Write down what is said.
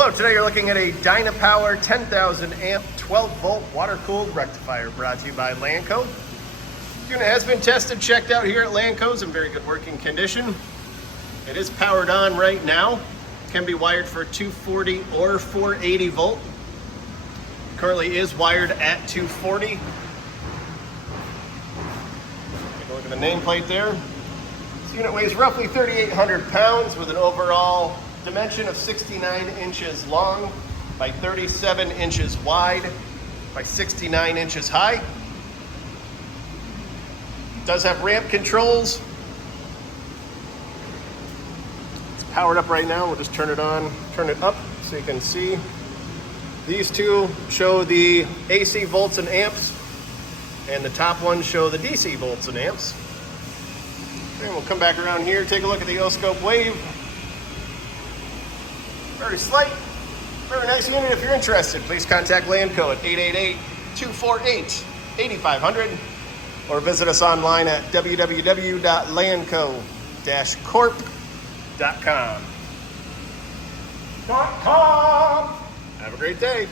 Hello, today you're looking at a Dynapower 10,000 amp 12 volt water cooled rectifier brought to you by Lanco. The unit has been tested, checked out here at Lanco's in very good working condition. It is powered on right now. Can be wired for 240 or 480 volt. Currently is wired at 240. Take a look at the nameplate there. This unit weighs roughly 3,800 pounds with an overall dimension of 69 inches long by 37 inches wide by 69 inches high. It does have ramp controls. It's powered up right now. We'll just turn it on, turn it up so you can see. These two show the AC volts and amps, and the top ones show the DC volts and amps. And we'll come back around here, take a look at the O-scope wave. Very slight, very nice unit. If you're interested, please contact Lanco at 888-248-8500 or visit us online at www.lanco-corp.com. Have a great day.